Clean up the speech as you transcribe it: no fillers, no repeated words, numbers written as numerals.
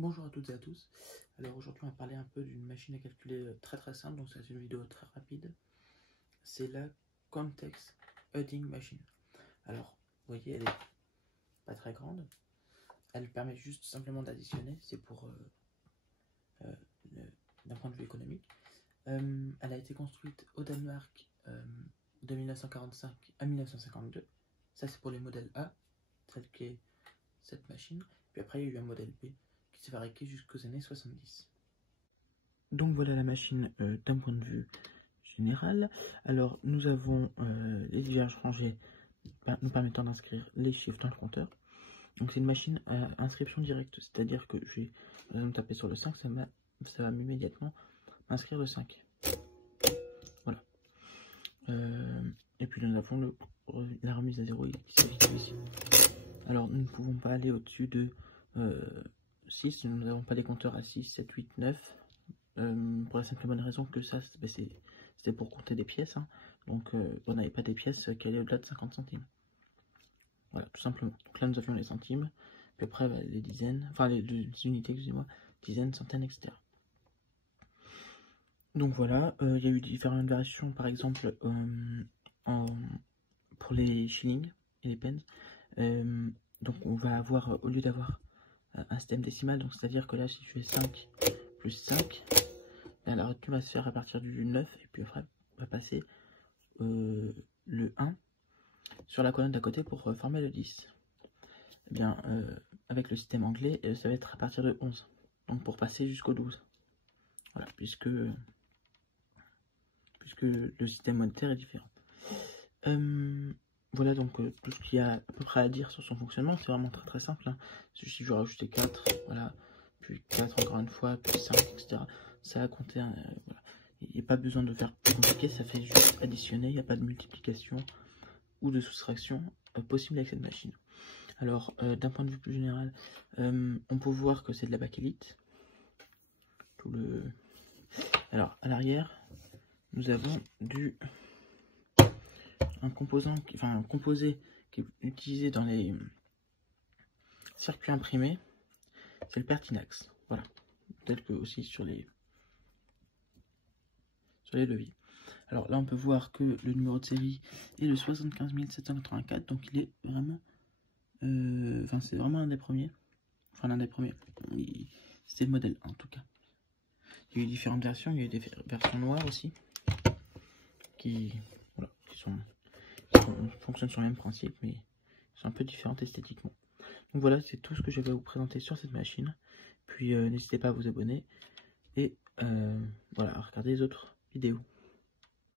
Bonjour à toutes et à tous. Alors aujourd'hui on va parler un peu d'une machine à calculer très simple, donc c'est une vidéo très rapide. C'est la Context Adding Machine. Alors vous voyez, elle est pas très grande. Elle permet juste simplement d'additionner, c'est pour d'un point de vue économique. Elle a été construite au Danemark de 1945 à 1952. Ça c'est pour les modèles A, tel qu'est cette machine. Puis après il y a eu un modèle B qui s'est fabriqué jusqu'aux années 70. Donc voilà la machine d'un point de vue général. Alors nous avons les diverses rangées nous permettant d'inscrire les chiffres dans le compteur. Donc c'est une machine à inscription directe, c'est-à-dire que je vais par exemple taper sur le 5, ça va immédiatement m'inscrire le 5. Voilà. Et puis nous avons la remise à 0 qui s'affiche ici. Alors nous ne pouvons pas aller au-dessus de 6, nous n'avons pas les compteurs à 6, 7, 8, 9. Pour la simple et bonne raison que ça, c'était pour compter des pièces, hein. Donc on n'avait pas des pièces qui allaient au-delà de 50 centimes. Voilà, tout simplement. Donc là nous avions les centimes, puis après les dizaines, enfin les unités, excusez-moi, dizaines, centaines, etc. Donc voilà, il y a eu différentes versions, par exemple pour les shillings et les pence. Donc on va avoir, au lieu d'avoir un système décimal, donc c'est-à-dire que là si je fais 5 plus 5, la retenue va se faire à partir du 9, et puis après on va passer le 1 sur la colonne d'à côté pour former le 10. Eh bien, avec le système anglais, ça va être à partir de 11, donc pour passer jusqu'au 12. Voilà, puisque le système monétaire est différent. Voilà donc tout ce qu'il y a à peu près à dire sur son fonctionnement. C'est vraiment très simple, hein. Il suffit de rajouter 4, voilà, puis 4 encore une fois, puis 5, etc. Ça a compté, voilà. Il n'y a pas besoin de faire plus compliqué, ça fait juste additionner, il n'y a pas de multiplication ou de soustraction possible avec cette machine. Alors, d'un point de vue plus général, on peut voir que c'est de la bakélite. Alors, à l'arrière, nous avons un composé qui est utilisé dans les circuits imprimés, c'est le Pertinax. Voilà, tel que aussi sur les leviers. Alors là, on peut voir que le numéro de série est le 75 784, donc il est vraiment, c'est vraiment un des premiers. Enfin, l'un des premiers. C'était le modèle 1 en tout cas. Il y a eu différentes versions, il y a eu des versions noires aussi, qui fonctionnent sur le même principe, mais sont un peu différentes esthétiquement. Donc voilà, c'est tout ce que je vais vous présenter sur cette machine. Puis n'hésitez pas à vous abonner et voilà, à regarder les autres vidéos.